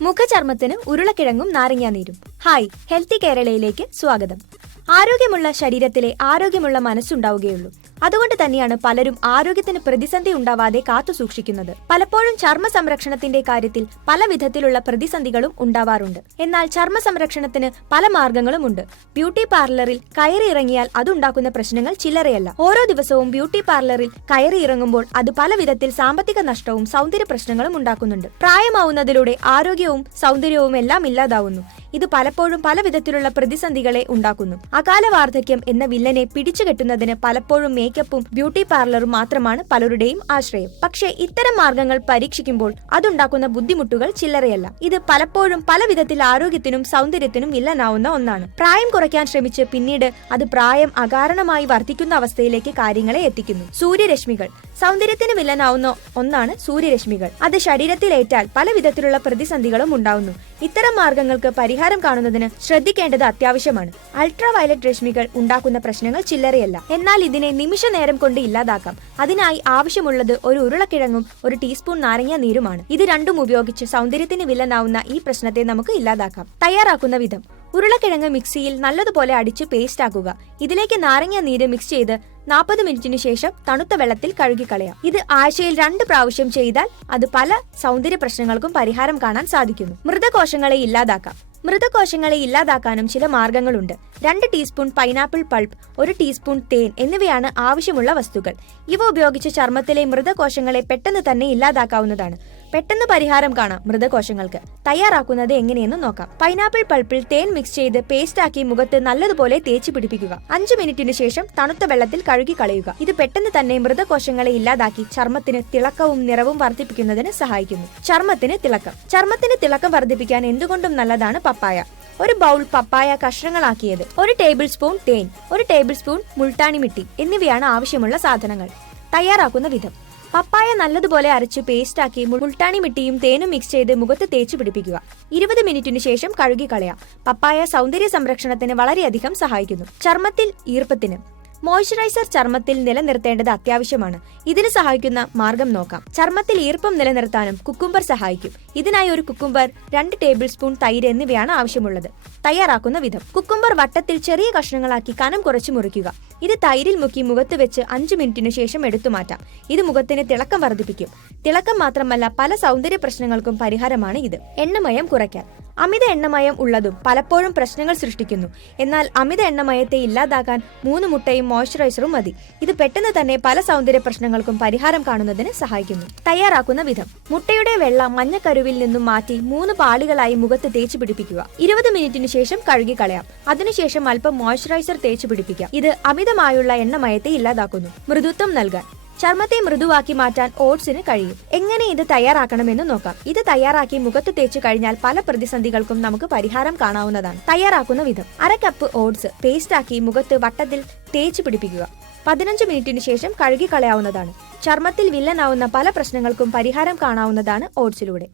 മുഖചർമ്മത്തിന് ഉരുളക്കിഴങ്ങും നാരങ്ങാനീരും. Hi, healthy കേരളയിലേക്ക് സ്വാഗതം. ആരോഗ്യമുള്ള ശരീരത്തിലെ ആരോഗ്യമുള്ള മനസ്സുണ്ടാവുകയുള്ളൂ. അതുകൊണ്ട് തന്നെയാണ് പലരും ആരോഗ്യത്തിന് പ്രതിസന്ധി ഉണ്ടാവാതെ കാത്തു സൂക്ഷിക്കുന്നത്. പലപ്പോഴും ചർമ്മ സംരക്ഷണത്തിന്റെ കാര്യത്തിൽ പല വിധത്തിലുള്ള പ്രതിസന്ധികളും ഉണ്ടാവാറുണ്ട്. എന്നാൽ ചർമ്മ സംരക്ഷണത്തിന് പല മാർഗങ്ങളും ഉണ്ട്. ബ്യൂട്ടി പാർലറിൽ കയറി ഇറങ്ങിയാൽ അതുണ്ടാക്കുന്ന പ്രശ്നങ്ങൾ ചില്ലറയല്ല. ഓരോ ദിവസവും ബ്യൂട്ടി പാർലറിൽ കയറി ഇറങ്ങുമ്പോൾ അത് പല വിധത്തിൽ സാമ്പത്തിക നഷ്ടവും സൗന്ദര്യ പ്രശ്നങ്ങളും ഉണ്ടാക്കുന്നുണ്ട്. പ്രായമാവുന്നതിലൂടെ ആരോഗ്യവും സൗന്ദര്യവും എല്ലാം ഇല്ലാതാവുന്നു. ഇത് പലപ്പോഴും പല വിധത്തിലുള്ള പ്രതിസന്ധികളെ ഉണ്ടാക്കുന്നു. അകാല വാർദ്ധക്യം എന്ന വില്ലനെ പിടിച്ചുകെട്ടുന്നതിന് പലപ്പോഴും മേക്കപ്പും ബ്യൂട്ടി പാർലറും മാത്രമാണ് പലരുടെയും ആശ്രയം. പക്ഷേ ഇത്തരം മാർഗങ്ങൾ പരീക്ഷിക്കുമ്പോൾ അതുണ്ടാക്കുന്ന ബുദ്ധിമുട്ടുകൾ ചില്ലറയല്ല. ഇത് പലപ്പോഴും പല വിധത്തിൽ ആരോഗ്യത്തിനും സൗന്ദര്യത്തിനും വില്ലനാവുന്ന ഒന്നാണ്. പ്രായം കുറയ്ക്കാൻ ശ്രമിച്ച് പിന്നീട് അത് പ്രായം അകാരണമായി വർദ്ധിക്കുന്ന അവസ്ഥയിലേക്ക് കാര്യങ്ങളെ എത്തിക്കുന്നു. സൂര്യരശ്മികൾ സൗന്ദര്യത്തിന് വില്ലനാവുന്ന ഒന്നാണ്. സൂര്യരശ്മികൾ അത് ശരീരത്തിലേറ്റാൽ പല വിധത്തിലുള്ള പ്രതിസന്ധികളും ഉണ്ടാവുന്നു. ഇത്തരം മാർഗങ്ങൾക്ക് പരിഹാരം കാണുന്നതിന് ശ്രദ്ധിക്കേണ്ടത് അത്യാവശ്യമാണ്. അൾട്രാ വയലറ്റ് രശ്മികൾ ഉണ്ടാക്കുന്ന പ്രശ്നങ്ങൾ ചില്ലറയല്ല. എന്നാൽ ഇതിനെ നിമിഷ നേരം കൊണ്ട് ഇല്ലാതാക്കാം. അതിനായി ആവശ്യമുള്ളത് ഒരു ഉരുളക്കിഴങ്ങും ഒരു ടീസ്പൂൺ നാരങ്ങ നീരുമാണ്. ഇത് രണ്ടും ഉപയോഗിച്ച് സൗന്ദര്യത്തിന് വില്ലനാവുന്ന ഈ പ്രശ്നത്തെ നമുക്ക് ഇല്ലാതാക്കാം. തയ്യാറാക്കുന്ന വിധം: ഉരുളക്കിഴങ്ങ് മിക്സിയിൽ നല്ലതുപോലെ അടിച്ച് പേസ്റ്റ് ആക്കുക. ഇതിലേക്ക് നാരങ്ങ നീര് മിക്സ് ചെയ്ത് 40 മിനിറ്റിനു ശേഷം തണുത്ത വെള്ളത്തിൽ കഴുകിക്കളയാം. ഇത് ആഴ്ചയിൽ 2 പ്രാവശ്യം ചെയ്താൽ അത് പല സൗന്ദര്യ പ്രശ്നങ്ങൾക്കും പരിഹാരം കാണാൻ സാധിക്കുന്നു. മൃതകോശങ്ങളെ ഇല്ലാതാക്കാം. മൃതകോശങ്ങളെ ഇല്ലാതാക്കാനും ചില മാർഗങ്ങളുണ്ട്. 2 ടീസ്പൂൺ പൈനാപ്പിൾ പൾപ്പ്, 1 ടീസ്പൂൺ തേൻ എന്നിവയാണ് ആവശ്യമുള്ള വസ്തുക്കൾ. ഇവ ഉപയോഗിച്ച് ചർമ്മത്തിലെ മൃതകോശങ്ങളെ പെട്ടെന്ന് തന്നെ ഇല്ലാതാക്കാവുന്നതാണ്. പെട്ടെന്ന് പരിഹാരം കാണാം മൃതകോശങ്ങൾക്ക്. തയ്യാറാക്കുന്നത് എങ്ങനെയെന്ന് നോക്കാം. പൈനാപ്പിൾ പൾപ്പിൽ തേൻ മിക്സ് ചെയ്ത് പേസ്റ്റ് ആക്കി മുഖത്ത് നല്ലതുപോലെ തേച്ച് പിടിപ്പിക്കുക. 5 മിനിറ്റിനു ശേഷം തണുത്ത വെള്ളത്തിൽ കഴുകി കളയുക. ഇത് പെട്ടെന്ന് തന്നെ മൃതകോശങ്ങളെ ഇല്ലാതാക്കി ചർമ്മത്തിന് തിളക്കവും നിറവും വർദ്ധിപ്പിക്കുന്നതിന് സഹായിക്കുന്നു. ചർമ്മത്തിന് തിളക്കം വർദ്ധിപ്പിക്കാൻ എന്തുകൊണ്ടും നല്ലതാണ് പപ്പായ. ഒരു ബൗൾ പപ്പായ കഷ്ണങ്ങളാക്കിയത്, 1 ടേബിൾ സ്പൂൺ തേൻ, 1 ടേബിൾ സ്പൂൺ മുൾട്ടാണി മിട്ടി എന്നിവയാണ് ആവശ്യമുള്ള സാധനങ്ങൾ. തയ്യാറാക്കുന്ന വിധം: പപ്പായ നല്ലതുപോലെ അരച്ച് പേസ്റ്റ് ആക്കി മുൾട്ടാണി മിട്ടിയും തേനും മിക്സ് ചെയ്ത് മുഖത്ത് തേച്ച് പിടിപ്പിക്കുക. 20 മിനിറ്റിനു ശേഷം കഴുകി കളയാം. പപ്പായ സൗന്ദര്യ സംരക്ഷണത്തിന് വളരെയധികം സഹായിക്കുന്നു. ചർമ്മത്തിൽ ഈർപ്പത്തിന് മോയ്സ്ചറൈസർ ചർമ്മത്തിൽ നിലനിർത്തേണ്ടത് അത്യാവശ്യമാണ്. ഇതിന് സഹായിക്കുന്ന മാർഗം നോക്കാം. ചർമ്മത്തിൽ ഈർപ്പം നിലനിർത്താനും കുക്കുംബർ സഹായിക്കും. ഇതിനായി ഒരു കുക്കുംബർ, 2 ടേബിൾ സ്പൂൺ തൈര് എന്നിവയാണ് ആവശ്യമുള്ളത്. തയ്യാറാക്കുന്ന വിധം: കുക്കുംബർ വട്ടത്തിൽ ചെറിയ കഷ്ണങ്ങളാക്കി കനം കുറച്ച് മുറിക്കുക. ഇത് തൈരിൽ മുക്കി മുഖത്ത് വെച്ച് 5 മിനിറ്റിനു ശേഷം എടുത്തു മാറ്റാം. ഇത് മുഖത്തിന് തിളക്കം വർദ്ധിപ്പിക്കും. തിളക്കം മാത്രമല്ല, പല സൗന്ദര്യ പ്രശ്നങ്ങൾക്കും പരിഹാരമാണ് ഇത്. എണ്ണമയം കുറയ്ക്കാൻ. അമിത എണ്ണമയം ഉള്ളതും പലപ്പോഴും പ്രശ്നങ്ങൾ സൃഷ്ടിക്കുന്നു. എന്നാൽ അമിത എണ്ണമയത്തെ ഇല്ലാതാക്കാൻ 3 മുട്ടയും മോയ്സ്ചറൈസറും മതി. ഇത് പെട്ടെന്ന് തന്നെ പല സൗന്ദര്യ പ്രശ്നങ്ങൾക്കും പരിഹാരം കാണുന്നതിന് സഹായിക്കുന്നു. തയ്യാറാക്കുന്ന വിധം: മുട്ടയുടെ വെള്ള മഞ്ഞക്കരുവിൽ നിന്നും മാറ്റി 3 പാളികളായി മുഖത്ത് തേച്ച് പിടിപ്പിക്കുക. 20 മിനിറ്റിനു ശേഷം കഴുകി കളയാം. അതിനുശേഷം അല്പം മോയ്സ്ചറൈസർ തേച്ച് പിടിപ്പിക്കാം. ഇത് അമിതമായുള്ള എണ്ണമയത്തെ ഇല്ലാതാക്കുന്നു. മൃദുത്വം നൽകാൻ. ചർമ്മത്തെ മൃദുവാക്കി മാറ്റാൻ ഓട്സിന് കഴിയും. എങ്ങനെ ഇത് തയ്യാറാക്കണമെന്ന് നോക്കാം. ഇത് തയ്യാറാക്കി മുഖത്ത് തേച്ചു കഴിഞ്ഞാൽ പല പ്രതിസന്ധികൾക്കും നമുക്ക് പരിഹാരം കാണാവുന്നതാണ്. തയ്യാറാക്കുന്ന വിധം: 1/2 കപ്പ് ഓട്സ് പേസ്റ്റ് ആക്കി മുഖത്ത് വട്ടത്തിൽ തേച്ച് പിടിപ്പിക്കുക. 15 മിനിറ്റിനു ശേഷം കഴുകി കളയാവുന്നതാണ്. ചർമ്മത്തിൽ വില്ലനാവുന്ന പല പ്രശ്നങ്ങൾക്കും പരിഹാരം കാണാവുന്നതാണ് ഓട്സിലൂടെ.